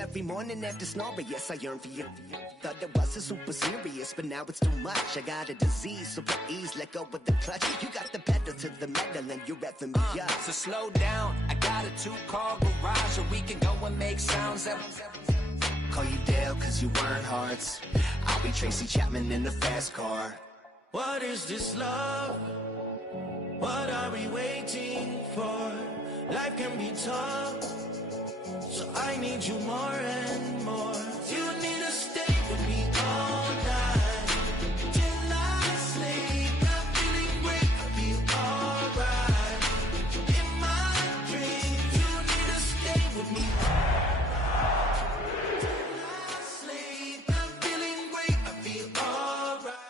Every morning after snoring, yes, I yearn for you. Thought it wasn't super serious, but now it's too much. I got a disease, so please let go with the clutch. You got the pedal to the metal and you're reffing me up. So slow down, I got a 2-car garage, and we can go and make sounds. Call you Dale, cause you weren't hearts. I'll be Tracy Chapman in the fast car. What is this love? What are we waiting for? Life can be tough, so I need you more and more. You need to stay with me all night till I sleep. I'm feeling great, I'll be alright. In my dreams, you need to stay with me till I sleep. I'm feeling great, I'll be alright.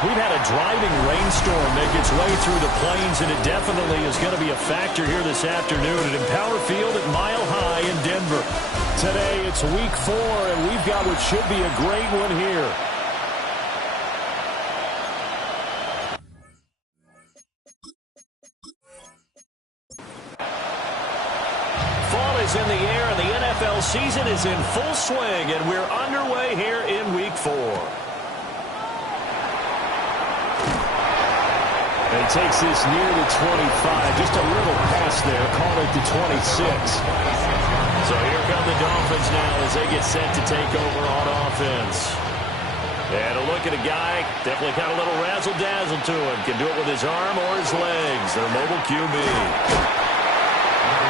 We've had a driving rainstorm make its way through the plains, and it definitely is going to be a factor here this afternoon at Empower Field at Mile High in Denver. Today, it's week 4, and we've got what should be a great one here. Fall is in the air, and the NFL season is in full swing, and we're underway here in week 4. And takes this near the 25. Just a little pass there. Call it the 26. So here come the Dolphins now as they get set to take over on offense. And a look at a guy, definitely got a little razzle-dazzle to him. Can do it with his arm or his legs. Their mobile QB.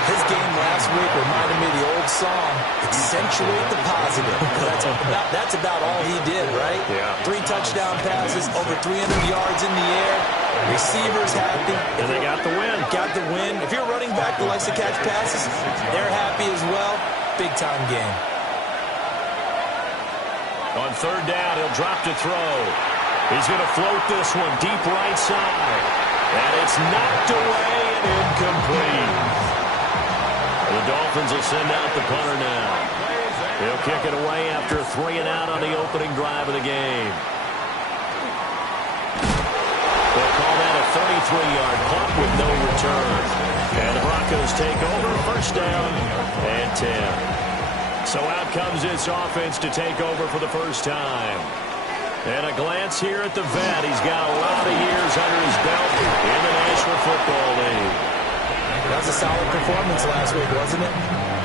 His game last week reminded me of the old song, Accentuate the Positive. That's about all he did, right? Yeah. 3 touchdown passes, over 300 yards in the air. Receivers happy. And they got the win. Got the win. If you're running back that likes to catch passes, they're happy as well. Big-time game. On 3rd down, he'll drop to throw. He's going to float this one deep right side. And it's knocked away and incomplete. The Dolphins will send out the punter now. He'll kick it away after a 3 and out on the opening drive of the game. They'll call that a 33-yard punt with no return. And the Broncos take over, 1st down and 10. So out comes this offense to take over for the first time. And a glance here at the vet. He's got a lot of years under his belt in the National Football League. That was a solid performance last week, wasn't it?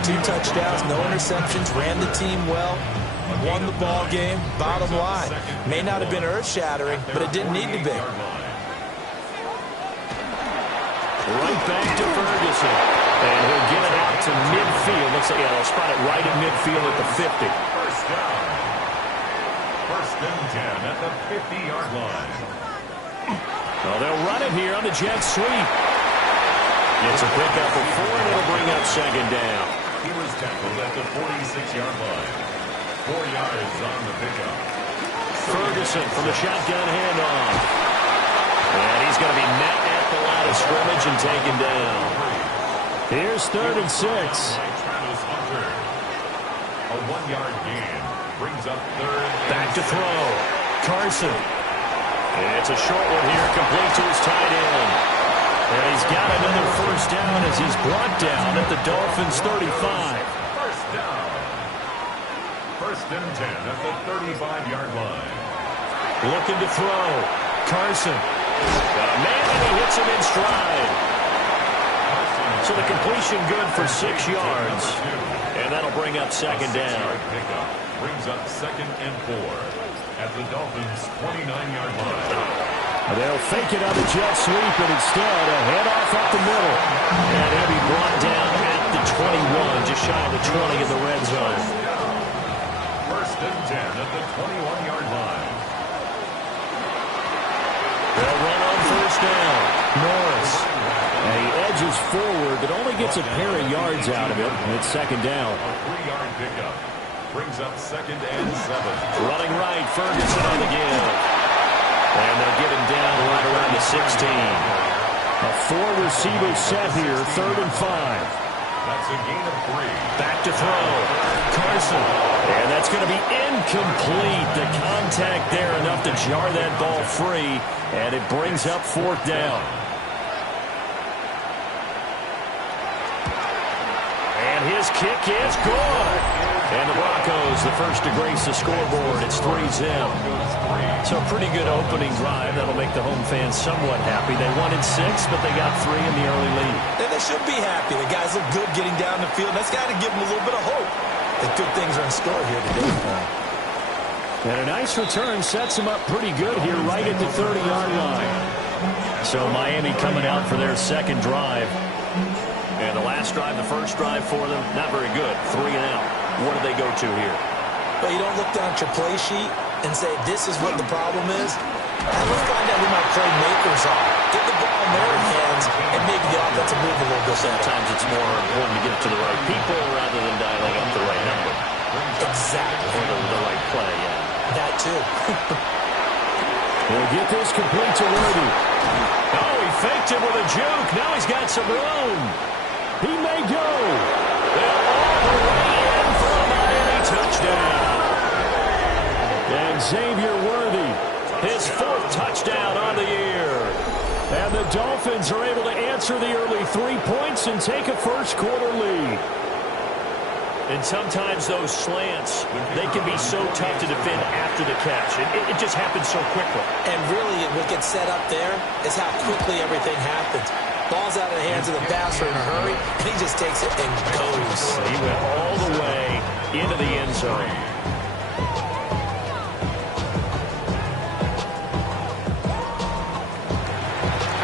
2 touchdowns, no interceptions, ran the team well, won the ball game. Bottom line, may not have been earth-shattering, but it didn't need to be. Right back to Ferguson. And he'll get it out to midfield. Looks like they'll spot it right in midfield at the 50. First down. 1st and 10 at the 50-yard line. Well, they'll run it here on the jet sweep. It's a pickup of 4, and it'll bring up 2nd down. He was tackled at the 46-yard line. 4 yards on the pickup. Ferguson from the shotgun handoff. And he's going to be met at the line of scrimmage and taken down. Here's 3rd and 6. Travis Hunter. A 1-yard gain brings up 3rd. Back to throw. Carson. It's a short one here, complete to his tight end. And he's got another 1st down as he's brought down at the Dolphins' 35. 1st down. 1st and 10 at the 35-yard line. Looking to throw. Carson. Got a man, and he hits him in stride. So the completion good for 6 yards. And that'll bring up 2nd down. Pickup brings up 2nd and 4 at the Dolphins' 29-yard line. They'll fake it on the jet sweep, and instead a handoff up the middle. And he'll be brought down at the 21, just shy of the 20 in the red zone. 1st and 10 at the 21-yard line. They'll run on 1st down. Norris. And he edges forward, but only gets a pair of yards out of it. And it's 2nd down. A 3-yard pickup brings up 2nd and 7. Running right, Ferguson on the give. And they'll get him down right around the 16. A 4-receiver set here, 3rd and 5. That's a gain of 3. Back to throw. Carson. And that's going to be incomplete. The contact there enough to jar that ball free. And it brings up 4th down. And his kick is good. And the Broncos, the first to grace the scoreboard. It's 3-0. So a pretty good opening drive. That'll make the home fans somewhat happy. They wanted 6, but they got 3 in the early lead. And they should be happy. The guys look good getting down the field. That's got to give them a little bit of hope that good things are in store here today. And a nice return sets them up pretty good here right at the 30-yard line. So Miami coming out for their second drive. And the last drive, the first drive for them, not very good. 3 and out. What do they go to here? But you don't look down at your play sheet and say, this is what the problem is. Let's find out who my playmakers are. Get the ball in their hands and make the offensive move a little bit better. Sometimes it's more important to get it to the right people rather than dialing up the right number. Exactly. Or the right play, yeah. That too. We'll get this complete to Worthy. Oh, he faked it with a juke. Now he's got some room. He may go. They're all the way in for a Miami touchdown. And Xavier Worthy, his 4th touchdown on the year. And the Dolphins are able to answer the early 3 points and take a first-quarter lead. And sometimes those slants, they can be so tough to defend after the catch. It just happens so quickly. And really, what gets set up there is how quickly everything happens. Ball's out of the hands of the passer in a hurry, and he just takes it and goes. He went all the way into the end zone.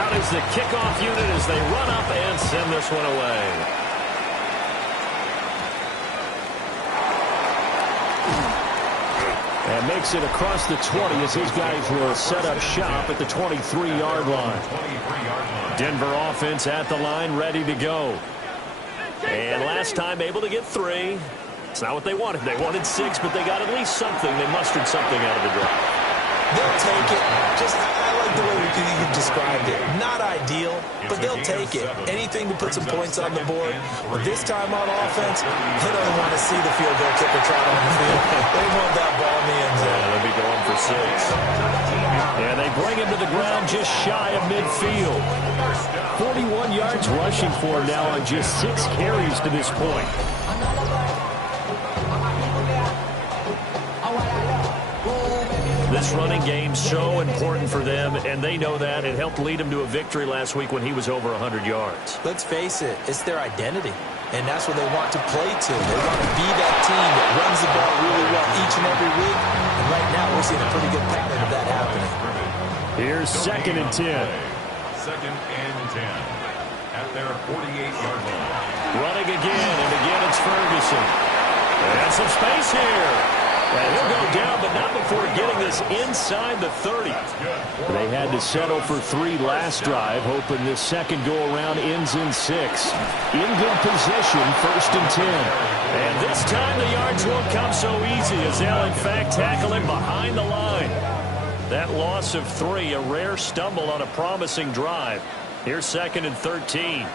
Out is the kickoff unit as they run up and send this one away. And makes it across the 20 as his guys will set up shop at the 23-yard line. Denver offense at the line, ready to go. And last time able to get 3. It's not what they wanted. They wanted 6, but they got at least something. They mustered something out of the drive. They'll take it. I like the way you described it. Not ideal, but they'll take it. Anything to put some points on the board. But this time on offense, they don't want to see the field goal kicker trot on the field. They want that ball in the end zone. Yeah, they'll be going for 6. And they bring him to the ground just shy of midfield. 41 yards rushing for him now on just 6 carries to this point. This running game so important for them, and they know that. It helped lead them to a victory last week when he was over 100 yards. Let's face it, it's their identity, and that's what they want to play to. They want to be that team that runs the ball really well each and every week, and right now we're seeing a pretty good pattern of that happening. Here's 2nd and 10. 2nd and 10 at their 48-yard line. Running again, and again it's Ferguson. And some space here. And he'll go down, but not before getting this inside the 30. They had to settle for 3 last drive, hoping this second go-around ends in 6. In good position, 1st and 10. And this time the yards won't come so easy as they'll, in fact, tackle him behind the line. That loss of 3, a rare stumble on a promising drive. Here's 2nd and 13.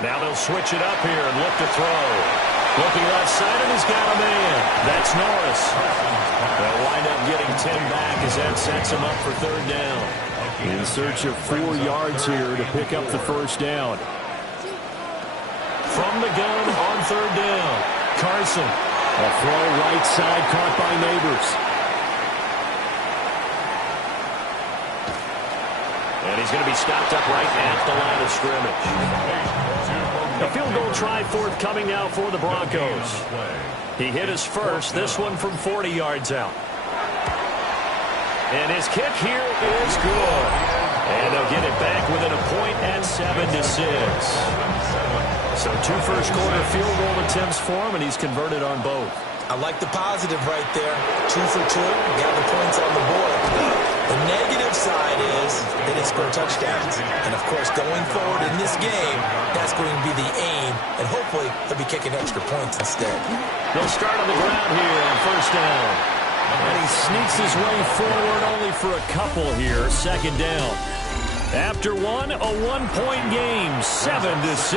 Now they'll switch it up here and look to throw. Looking left side, and he's got a man. That's Norris. They'll wind up getting 10 back as that sets him up for 3rd down. In search of 4 yards here to pick up the 1st down. From the gun on 3rd down. Carson. A throw right side caught by Neighbors. And he's going to be stopped up right at the line of scrimmage. A field goal try forthcoming now for the Broncos. He hit his first, this one from 40 yards out. And his kick here is good. And they'll get it back within a point at 7-6. So 2 first-quarter field goal attempts for him, and he's converted on both. I like the positive right there. 2 for 2, got the points on the board. The negative side is they didn't score touchdowns. And, of course, going forward in this game, that's going to be the aim. And hopefully they'll be kicking extra points instead. They'll start on the ground here on 1st down. And he sneaks his way forward only for a couple here. 2nd down. After one, a 1-point game, 7-6.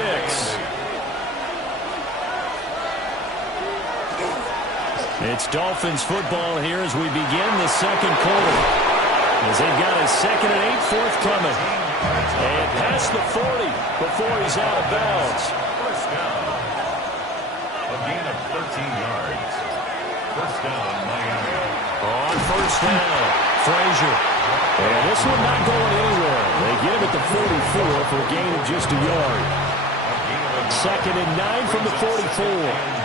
It's Dolphins football here as we begin the second quarter. As they've got a 2nd and 8 forthcoming. And past the 40 before he's out of bounds. First down. A gain of 13 yards. First down, Miami. On first down, Frazier. And this one not going anywhere. They get him at the 44 for a gain of just a yard. 2nd and 9 from the 44.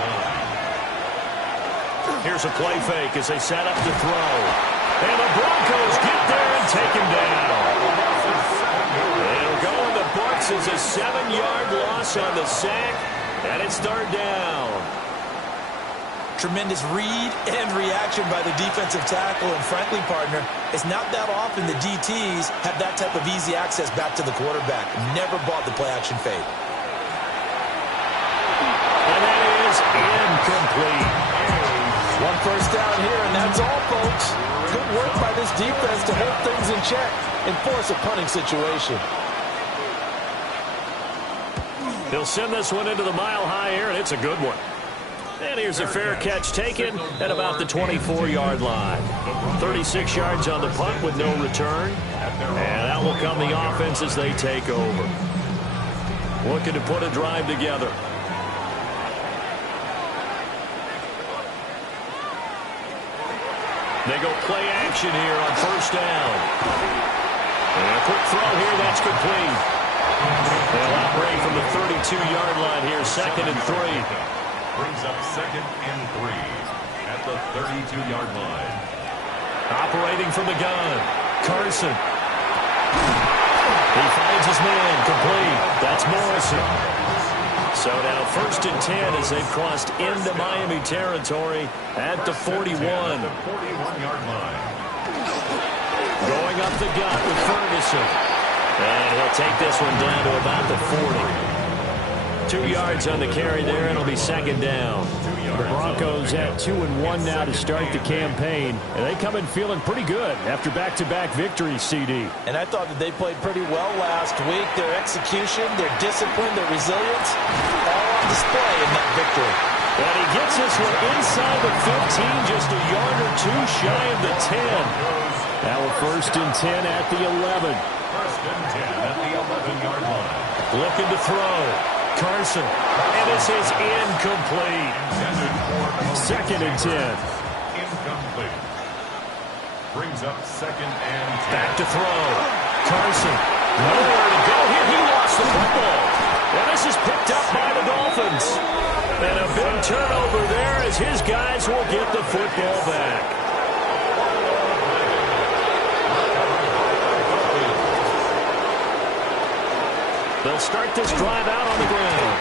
Here's a play fake as they set up to throw. And the Broncos get there and take him down. It'll go in the books as a 7-yard loss on the sack, and it's 3rd down. Tremendous read and reaction by the defensive tackle, and frankly, partner, it's not that often the DTs have that type of easy access back to the quarterback. Never bought the play-action fade. And that is incomplete. One first down here, and that's all, folks. Good work by this defense to hold things in check and force a punting situation. He'll send this one into the mile-high air, and it's a good one. And here's a fair catch taken at about the 24-yard line. 36 yards on the punt with no return. And that will come the offense as they take over. Looking to put a drive together. They go play action here on first down. And a quick throw here, that's complete. They'll operate from the 32-yard line here, 2nd and 3. Brings up 2nd and 3 at the 32-yard line. Operating from the gun, Carson. He finds his man, complete. That's Morrison. So now 1st and 10 as they've crossed into Miami territory at the 41. At the 41-yard line. Going up the gut with Ferguson. And he'll take this one down to about the 40. 2 yards on the carry there, and it'll be 2nd down. The Broncos at 2-1 now to start the campaign, and they come in feeling pretty good after back-to-back victories, CD. And I thought that they played pretty well last week. Their execution, their discipline, their resilience, all on display in that victory. And he gets this one inside the 15, just a yard or two shy of the 10. Now a 1st and 10 at the 11. 1st and 10 at the 11-yard line. Looking to throw. Carson, and this is incomplete. 2nd and 10. Incomplete. Brings up 2nd and 10. Back to throw. Carson, nowhere to go here. He lost the football. And this is picked up by the Dolphins. And a big turnover there as his guys will get the football back. They'll start this drive out on the ground.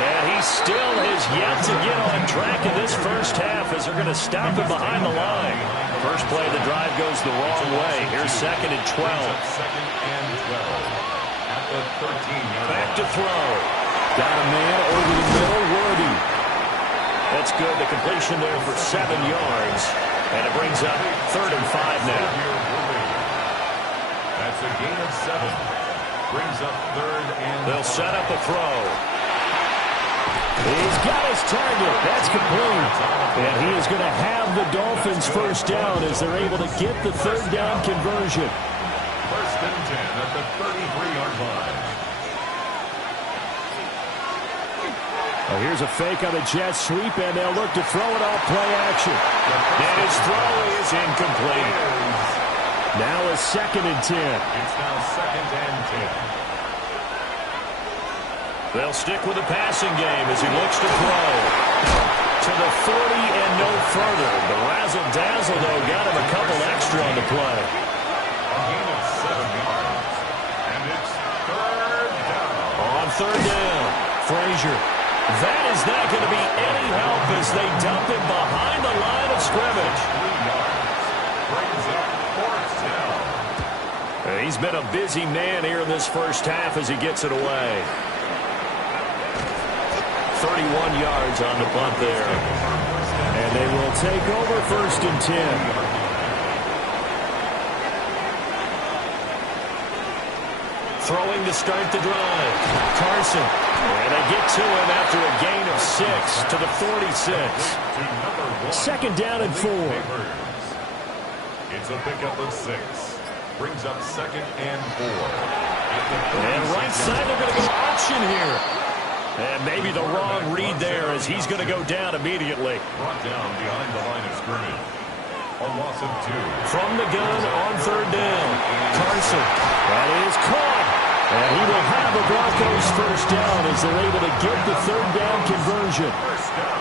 And he still has yet to get on track in this first half as they're going to stop him behind the line. First play of the drive goes the wrong way. Here's 2nd and 12. 2nd and 12 at the 13-yard line. Back to throw. Got a man over the middle, Worthy. That's good. The completion there for 7 yards. And it brings up 3rd and 5 now. That's a gain of 7. Brings up 3rd and... They'll set up a throw. He's got his target. That's complete. And he is going to have the Dolphins first down as they're able to get the 3rd down conversion. 1st and 10 at the 33-yard line. Well, here's a fake on the jet sweep, and they'll look to throw it off play action. And his throw is incomplete. Now a 2nd and 10. It's now 2nd and 10. They'll stick with the passing game as he looks to throw. To the 40 and no further. The razzle-dazzle, though, got him a couple extra on the play. A gain of 7 yards. And it's 3rd down. On 3rd down, Frazier. That is not going to be any help as they dump him behind the line of scrimmage. 3 yards. Brings up 4th down. He's been a busy man here in this first half as he gets it away. 31 yards on the punt there. And they will take over 1st and 10. Throwing to start the drive. Carson. And they get to him after a gain of 6 to the 46. Second down and 4. It's a pickup of 6. Brings up second and 4. And right side, they're going to go option here. And maybe the wrong read there as he's going to go down immediately. Brought down behind the line of scrimmage. A loss of 2. From the gun on third down. Carson. That is caught. And he will have a Broncos first down as they're able to get the third down conversion. First down.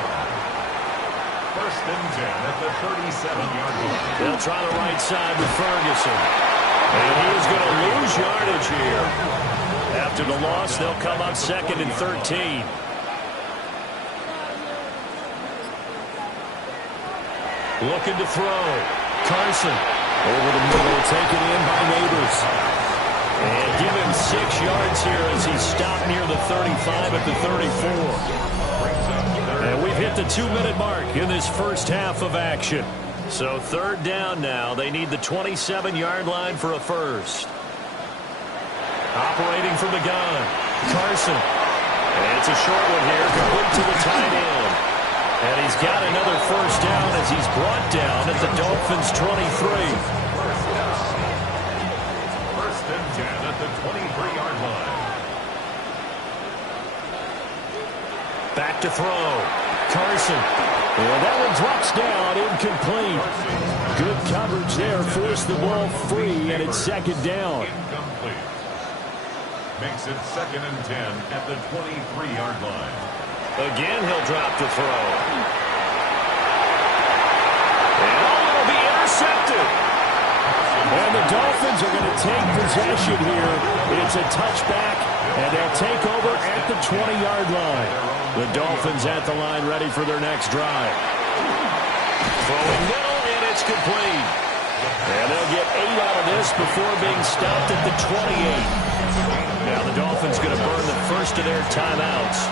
First and 10 at the 37-yard line. They'll try the right side with Ferguson. And he is going to lose yardage here. After the loss, they'll come up second and 13. Looking to throw. Carson. Over the middle, taken in by Neighbors. And give him 6 yards here as he's stopped near the 35 at the 34. And we've hit the 2-minute mark in this first half of action. So third down now. They need the 27-yard line for a first. Operating from the gun. Carson. And it's a short one here, complete to the tight end. And he's got another first down as he's brought down at the Dolphins' 23. First and 10 at the 23-yard line. Back to throw. Carson. And that one drops down, incomplete. Good coverage there, forced the ball free, and it's second down. Incomplete. Makes it second and 10 at the 23-yard line. Again, he'll drop to throw. And it'll be intercepted. And the Dolphins are going to take possession here. It's a touchback, and they'll take over at the 20-yard line. The Dolphins at the line ready for their next drive. Throwing middle, and it's complete. And they'll get 8 out of this before being stopped at the 28. Now the Dolphins going to burn the first of their timeouts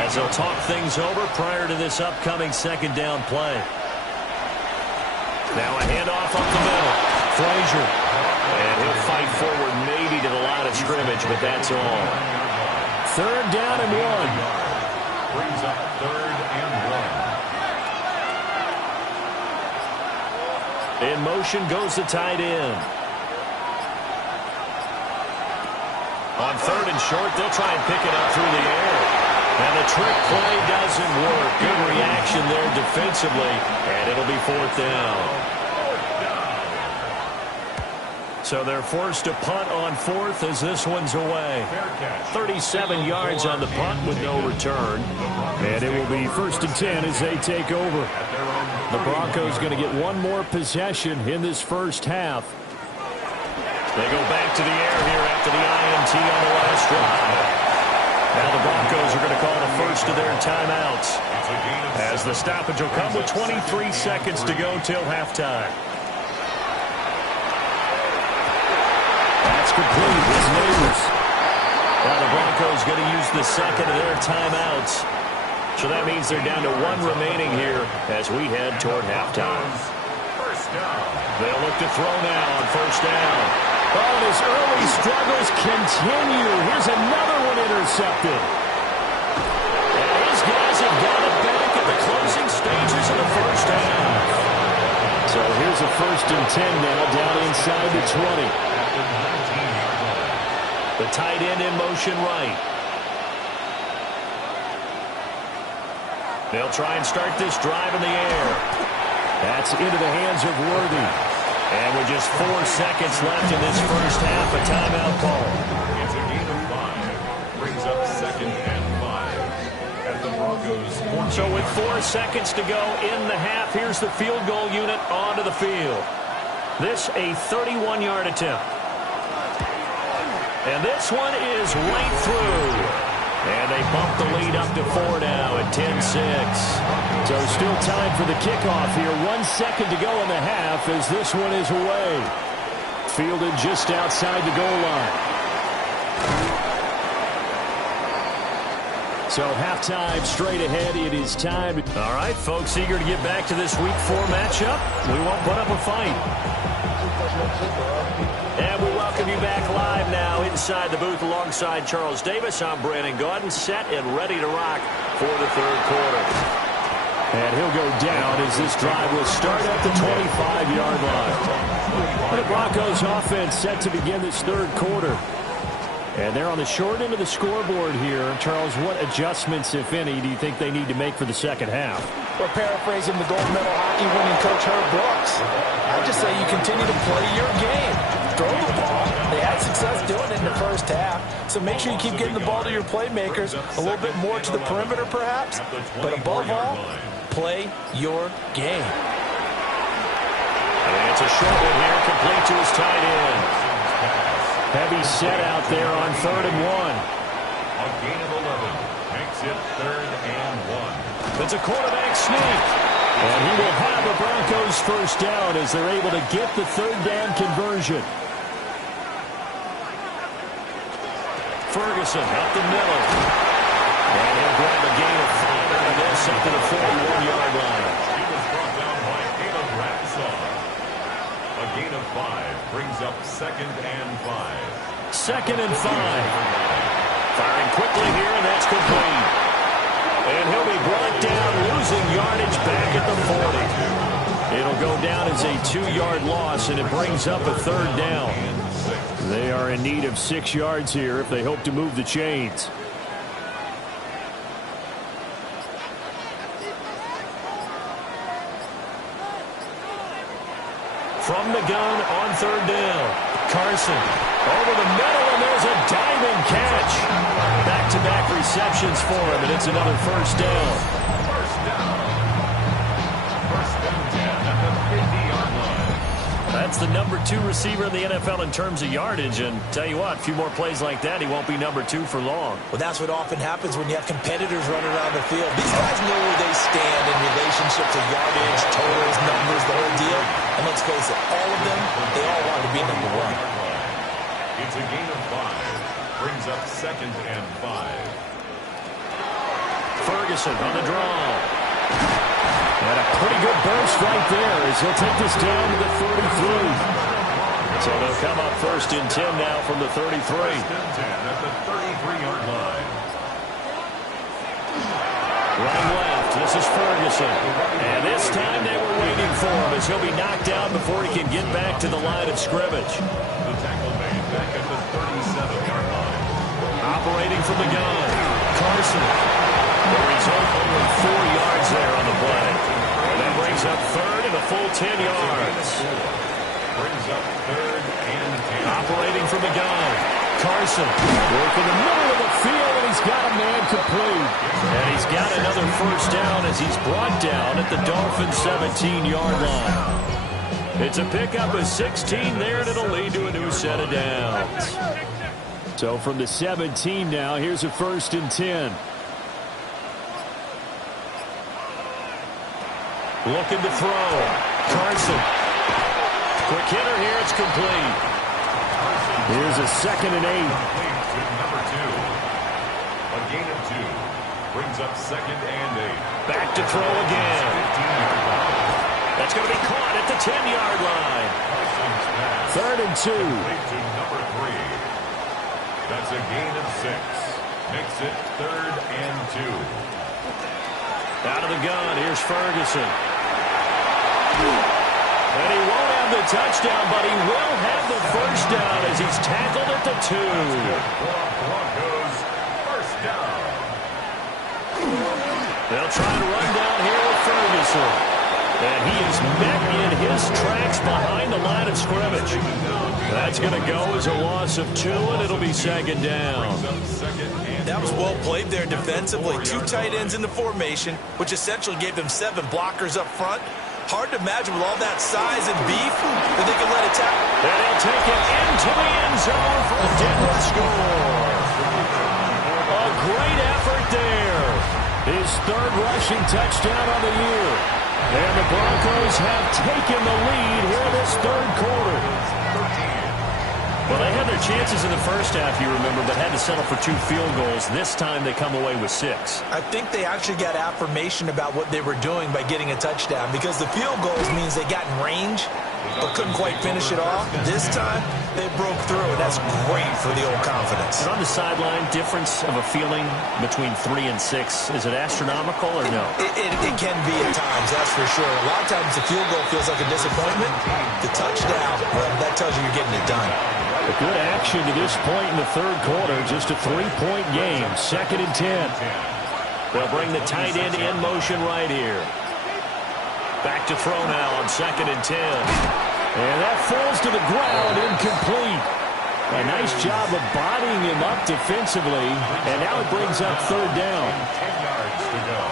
as they'll talk things over prior to this upcoming second down play. Now a handoff up the middle. Frazier. And he'll fight forward maybe to the line of scrimmage, but that's all. Third down and 1. Brings up third and 1. In motion goes the tight end. On third and short, they'll try and pick it up through the air. And the trick play doesn't work. Good reaction there defensively, and it'll be fourth down. So they're forced to punt on fourth as this one's away. 37 yards on the punt with no return. And it will be first and 10 as they take over. The Broncos going to get one more possession in this first half. They go back to the air here after the INT on the last drive. Now the Broncos are going to call the first of their timeouts as the stoppage will come with 23 seconds to go till halftime. That's complete. His Neighbors. Now the Broncos going to use the second of their timeouts. So that means they're down to 1 remaining here as we head toward halftime. They'll look to throw now on first down. Oh, and his early struggles continue. Here's another one intercepted. And his guys have got it back at the closing stages of the first half. So here's a first and 10 now down inside the 20. The tight end in motion right. They'll try and start this drive in the air. That's into the hands of Worthy. And with just 4 seconds left in this first half, a timeout call. It's a gain of 5. Brings up second and 5 at the Broncos. So with 4 seconds to go in the half, here's the field goal unit onto the field. This a 31-yard attempt. And this one is right through. And they bump the lead up to 4 now at 10-6. So still time for the kickoff here. 1 second to go in the half as this one is away. Fielded just outside the goal line. So halftime straight ahead. It is time. All right, folks, eager to get back to this Week 4 matchup. We won't put up a fight. And we welcome welcome you back live now inside the booth alongside Charles Davis. I'm Brandon Gaudin, set and ready to rock for the third quarter. And he'll go down as this drive will start at the 25-yard line. And the Broncos offense set to begin this third quarter. And they're on the short end of the scoreboard here. Charles, what adjustments, if any, do you think they need to make for the second half? We're paraphrasing the gold medal hockey winning coach Herb Brooks. I just say you continue to play your game. Throw the ball. They had success doing it in the first half. So make sure you keep getting the ball to your playmakers, a little bit more to the perimeter perhaps. But above all, play your game. And it's a short one here, complete to his tight end. Heavy set out there on 3rd and 1. A gain of 11 makes it 3rd and 1. It's a quarterback sneak. And he will have the Broncos first down as they're able to get the third down conversion. Ferguson up the middle. And he'll grab a gain of 5 out of this up to the 41-yard line. He was brought down by Caleb Ransall. A gain of 5 brings up 2nd and 5. 2nd and 5. Firing quickly here, and that's complete. And he'll be brought down, losing yardage back at the 40. It'll go down as a 2-yard loss, and it brings up a 3rd down. They are in need of 6 yards here if they hope to move the chains. From the gun on 3rd down. Carson over the middle, and there's a diving catch. Back-to-back receptions for him, and it's another first down. First down. First and 10 at the 50-yard line. That's the number 2 receiver in the NFL in terms of yardage, and tell you what, a few more plays like that, he won't be number 2 for long. Well, that's what often happens when you have competitors running around the field. These guys know where they stand in relationship to yardage, totals, numbers, the whole deal. And let's face it, all of them, they all want to be number 1. It's a gain of 5. Brings up 2nd and 5. Ferguson on the draw. And a pretty good burst right there as he'll take this down to the 33. So they'll come up 1st and 10 now from the 33. 1st and 10 at the 33-yard line. Running left, this is Ferguson. And this time they were waiting for him as he'll be knocked down before he can get back to the line of scrimmage. The tackle made back at the 37-yard line. Operating from the gun, Carson. The result, only 4 yards there on the play. And that brings up 3rd and a full 10 yards. Brings up 3rd and 10. Operating from the gun, Carson. Work in the middle of the field, and he's got a man complete. And he's got another first down as he's brought down at the Dolphins' 17-yard line. It's a pickup of 16 there, and it'll lead to a new set of downs. So from the 17 now, here's a 1st and 10. Looking to throw. Carson. Quick hitter here. It's complete. Here's a 2nd and 8. To number 2. A gain of 2. Brings up 2nd and 8. Back to throw again. 15-yard line. That's going to be caught at the 10-yard line. 3rd and 2. To number 3. That's a gain of 6. Makes it 3rd and 2. Out of the gun, here's Ferguson. And he won't have the touchdown, but he will have the first down as he's tackled at the 2. Broncos, first down. They'll try to run down here with Ferguson. And he is met in his tracks behind the line of scrimmage. That's going to go as a loss of 2, and it'll be 2nd down. That was well played there defensively. 2 tight ends in the formation, which essentially gave them 7 blockers up front. Hard to imagine with all that size and beef that they can let it tackle. And he'll take it into the end zone for a Denver score. A great effort there. His 3rd rushing touchdown on the year. And the Broncos have taken the lead here in this 3rd quarter. Well, they had their chances in the first half, you remember, but had to settle for 2 field goals. This time they come away with 6. I think they actually got affirmation about what they were doing by getting a touchdown, because the field goals means they got in range. but couldn't quite finish it off. This time, they broke through, and that's great for the old confidence. And on the sideline, difference of a feeling between 3 and 6, is it astronomical or no? It can be at times, that's for sure. A lot of times the field goal feels like a disappointment. The touchdown, well, that tells you you're getting it done. A good action to this point in the third quarter. Just a 3-point game. 2nd and 10. They'll bring the tight end in motion right here. Back to throw now on 2nd and 10. And that falls to the ground, incomplete. A nice job of bodying him up defensively. And now it brings up 3rd down. 10 yards to go.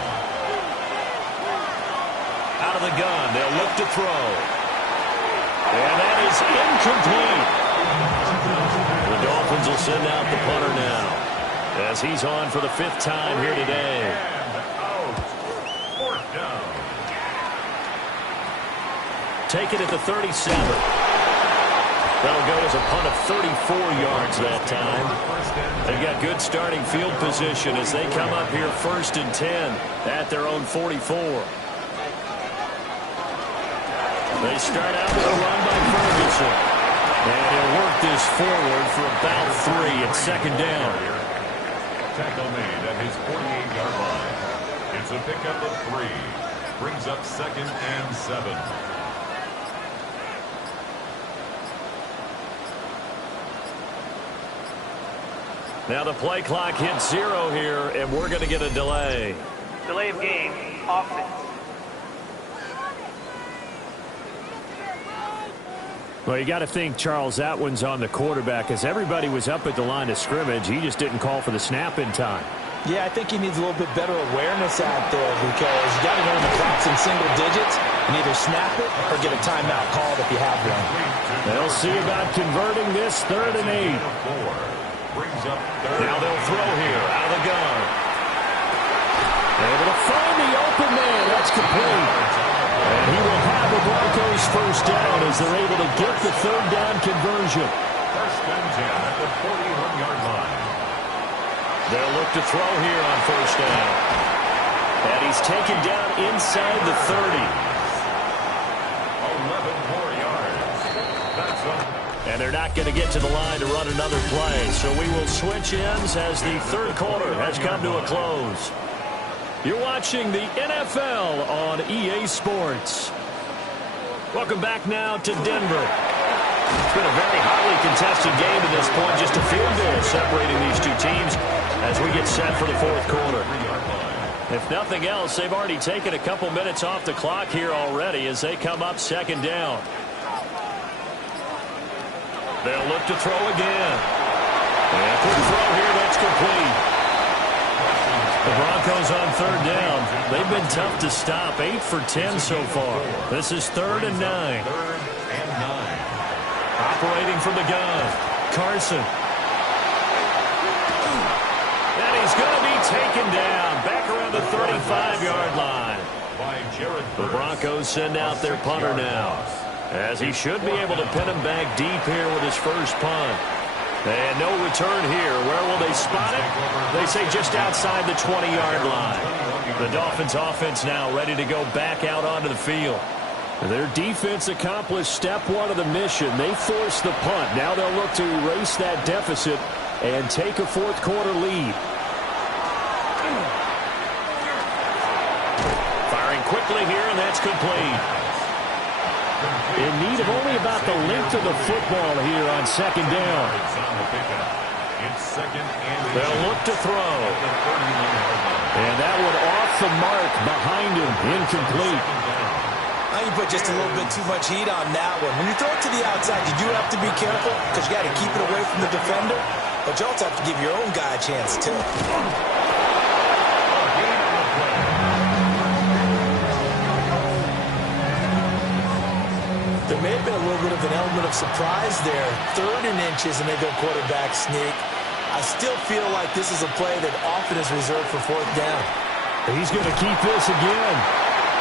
Out of the gun, they'll look to throw. And that is incomplete. The Dolphins will send out the punter now, as he's on for the 5th time here today. And out. 4th down. Take it at the 37. That'll go as a punt of 34 yards that time. They've got good starting field position as they come up here 1st and 10 at their own 44. They start out with a run by Ferguson. And he'll work this forward for about 3 at 2nd down. Tackle made at his 48-yard line. It's a pickup of 3. Brings up 2nd and 7. Now the play clock hits 0 here, and we're going to get a delay. Delay of game, offense. Well, you got to think, Charles, that one's on the quarterback, as everybody was up at the line of scrimmage. He just didn't call for the snap in time. Yeah, I think he needs a little bit better awareness out there because you got to know when the clock's in single digits and either snap it or get a timeout called if you have one. They'll see about converting this 3rd and 8. Brings up 3rd. Now they'll throw here out of the gun. Able to find the open man. That's complete. And he will have the Broncos 1st down as they're able to get the 3rd down conversion. 1st and 10 at the 41-yard line. They'll look to throw here on 1st down. And he's taken down inside the 30. 11 more yards. That's up. And they're not going to get to the line to run another play. So we will switch ends as the 3rd quarter has come to a close. You're watching the NFL on EA Sports. Welcome back now to Denver. It's been a very highly contested game to this point. Just a field goal separating these two teams as we get set for the 4th quarter. If nothing else, they've already taken a couple minutes off the clock here already as they come up 2nd down. They'll look to throw again. And quick throw here, that's complete. The Broncos on 3rd down. They've been tough to stop. 8 for 10 so far. This is 3rd and 9. 3rd and 9. Operating from the gun. Carson. And he's going to be taken down. Back around the 35-yard line. By Jared The Broncos send out their punter now, as he should be able to pin him back deep here with his first punt. And no return here. Where will they spot it? They say just outside the 20-yard line. The Dolphins offense now ready to go back out onto the field. Their defense accomplished step 1 of the mission. They forced the punt. Now they'll look to erase that deficit and take a 4th quarter lead. Firing quickly here, and that's complete. In need of only about the length of the football here on 2nd down. They'll look to throw. And that one off the mark behind him, incomplete. Now you put just a little bit too much heat on that one. When you throw it to the outside, you do have to be careful because you got to keep it away from the defender, but you also have to give your own guy a chance too. There may have been a little bit of an element of surprise there. 3rd and inches, and they go quarterback sneak. I still feel like this is a play that often is reserved for 4th down. He's going to keep this again.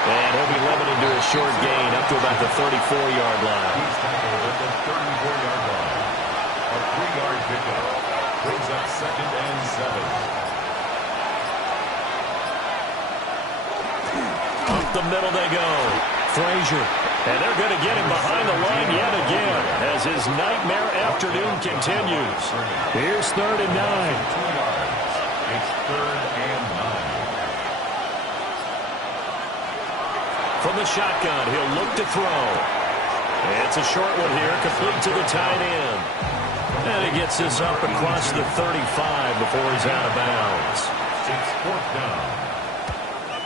And he'll be limited to a short gain up to about the 34-yard line. He's tackled at the 34-yard line. A 3-yard pickup. Brings up 2nd and 7. Up the middle they go. Frazier. And they're going to get him behind the line yet again as his nightmare afternoon continues. Here's 3rd and 9. It's 3rd and 9. From the shotgun, he'll look to throw. It's a short one here, complete to the tight end. And he gets this up across the 35 before he's out of bounds. It's 4th down.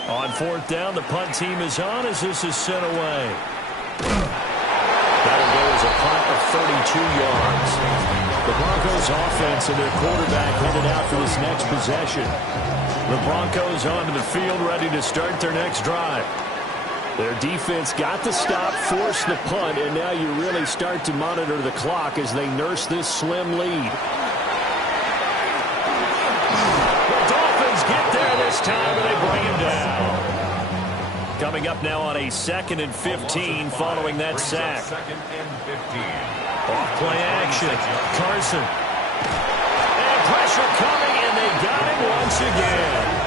On 4th down, the punt team is on as this is sent away. That'll go as a punt of 32 yards. The Broncos offense and their quarterback headed out for this next possession. The Broncos onto the field ready to start their next drive. Their defense got the stop, forced the punt, and now you really start to monitor the clock as they nurse this slim lead. The Dolphins get there this time, and they bring him down. Coming up now on a 2nd and 15 following that sack. 2nd and 15. Off play action. Carson. And pressure coming, and they got him once again.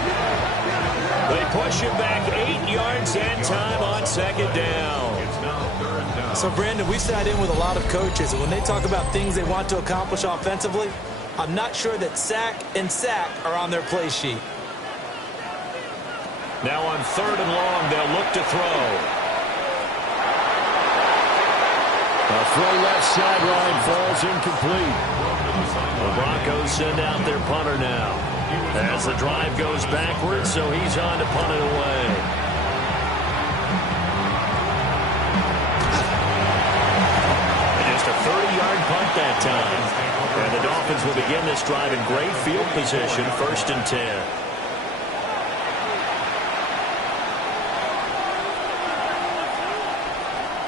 They push him back 8 yards that time on 2nd down. It's now 3rd down. So, Brandon, we sat in with a lot of coaches, and when they talk about things they want to accomplish offensively, I'm not sure that sack and sack are on their play sheet. Now on 3rd and long, they'll look to throw. A throw left sideline falls incomplete. The Broncos send out their punter now as the drive goes backwards, so he's on to punt it away. Just a 30-yard punt that time. And the Dolphins will begin this drive in great field position, 1st and 10.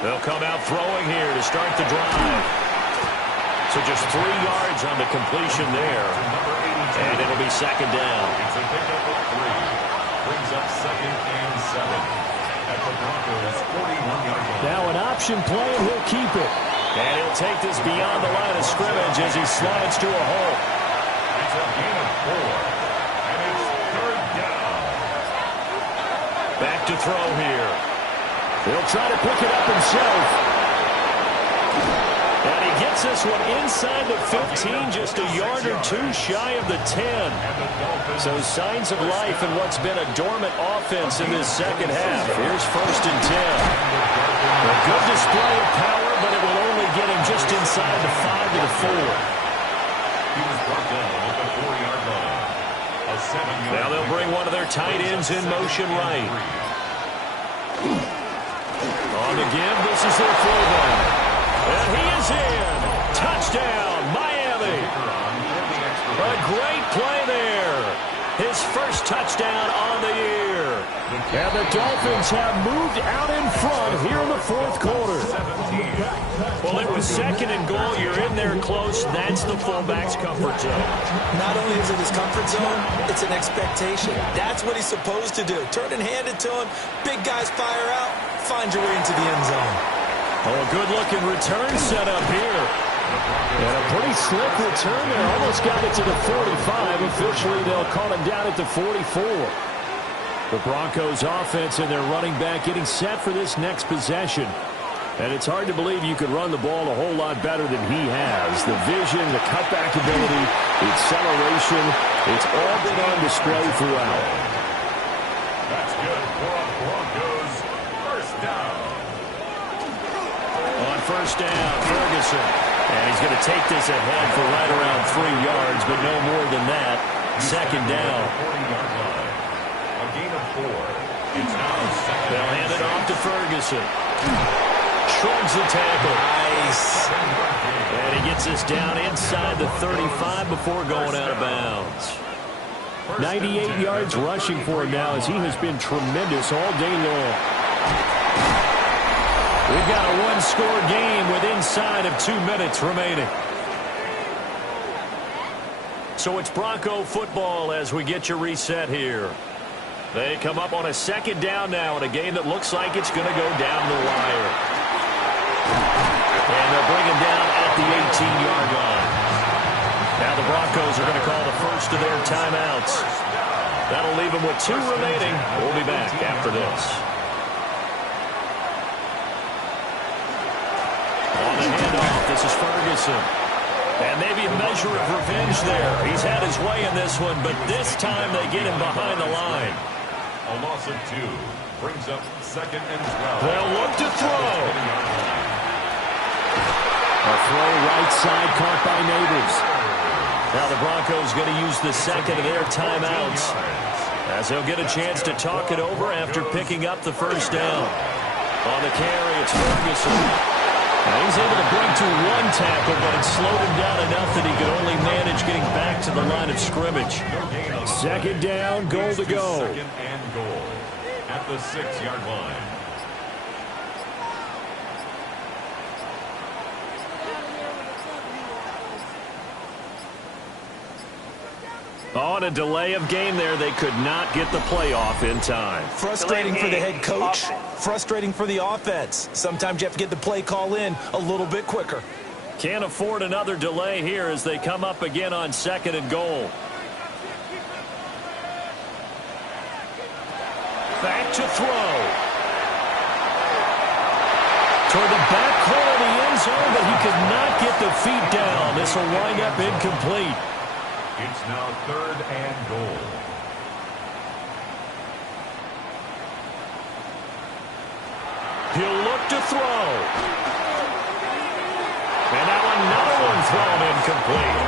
They'll come out throwing here to start the drive. So just 3 yards on the completion there. And it'll be 2nd down. It's a pickup of 3. Brings up 2nd and 7. At the Broncos' 41-yard line. Now an option play, and he'll keep it. And he'll take this beyond the line of scrimmage as he slides to a hole. It's a gain of 4. And it's 3rd down. Back to throw here. He'll try to pick it up himself. And he gets this one inside the 15, just a yard or 2 shy of the 10. So signs of life in what's been a dormant offense in this second half. Here's 1st and 10. A good display of power, but it will only get him just inside the 5 to the 4. He was brought down at the 4-yard line. A 7-yard. Now they'll bring one of their tight ends in motion right. On the give, this is their fullback. And he is in. Touchdown, Miami. A great play there. His first touchdown on the year. And the Dolphins have moved out in front here in the 4th quarter. Well, it was 2nd and goal. You're in there close. That's the fullback's comfort zone. Not only is it his comfort zone, it's an expectation. That's what he's supposed to do. Turn and hand it to him. Big guys fire out. Find your way into the end zone. Oh, a good-looking return set up here. And a pretty slick return there. Almost got it to the 45. Officially, they'll call him down at the 44. The Broncos offense and their running back getting set for this next possession. And it's hard to believe you could run the ball a whole lot better than he has. The vision, the cutback ability, the acceleration, it's all been on display throughout. That's good for a Broncos first down. On 1st down, Ferguson. And he's going to take this ahead for right around 3 yards, but no more than that. 2nd down. 40-yard line. A gain of 4. It's now 2nd. They'll hand it off to Ferguson. Shrugs the tackle. Nice. And he gets this down inside the 35 before going out of bounds. 98 yards rushing for him now as he has been tremendous all day long. We've got a one-score game with inside of 2 minutes remaining. So it's Bronco football as we get your reset here. They come up on a 2nd down now in a game that looks like it's going to go down the wire. And they'll bring him down at the 18-yard line. Now the Broncos are going to call the first of their timeouts. That'll leave them with 2 remaining. We'll be back after this. On the handoff, this is Ferguson. And maybe a measure of revenge there. He's had his way in this one, but this time they get him behind the line. A loss of 2 brings up 2nd and 12. They'll look to throw. A throw right side caught by Neighbors. Now the Broncos going to use the second of their timeouts, as they'll get a chance to talk it over after picking up the first down. On the carry, it's Ferguson. Now he's able to bring to one tackle, but it slowed him down enough that he could only manage getting back to the line of scrimmage. Second down, goal to go. 2nd and goal at the 6-yard line. On a delay of game there, they could not get the playoff in time. Frustrating for the head coach. Frustrating for the offense. Sometimes you have to get the play call in a little bit quicker. Can't afford another delay here as they come up again on 2nd and goal. Back to throw. Toward the back corner of the end zone, but he could not get the feet down. This will wind up incomplete. It's now 3rd and goal. He'll look to throw. And now another one thrown incomplete.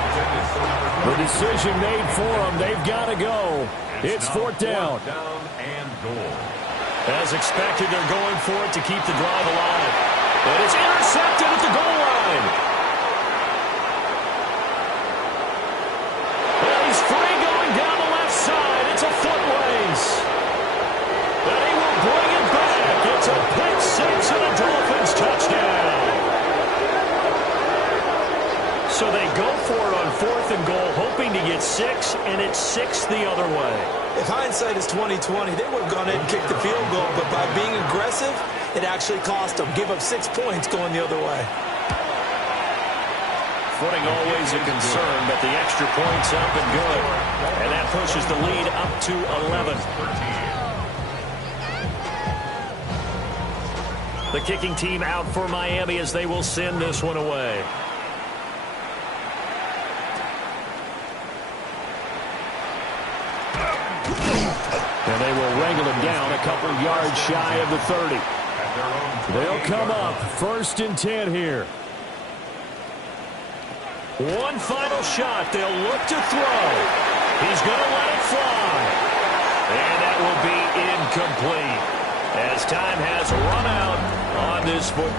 The decision made for them. They've got to go. It's 4th down. 4th down and goal. As expected, they're going for it to keep the drive alive. And it's intercepted at the goal line. Well, he's free going down the left side. It's a foot race. And he will bring it back. It's a pick six and a Dolphins touchdown. So they go for it on 4th and goal, hoping to get 6, and it's 6 the other way. If hindsight is 20/20, they would have gone in and kicked the field goal, but by being aggressive, it actually cost them. Give up 6 points going the other way. Footing always a concern, but the extra point's up and good. And that pushes the lead up to 11. The kicking team out for Miami as they will send this one away. And they will wrangle him down a couple yards shy of the 30. They'll come up 1st and 10 here. One final shot. They'll look to throw. He's going to let it fly. And that will be incomplete as time has run out on this football.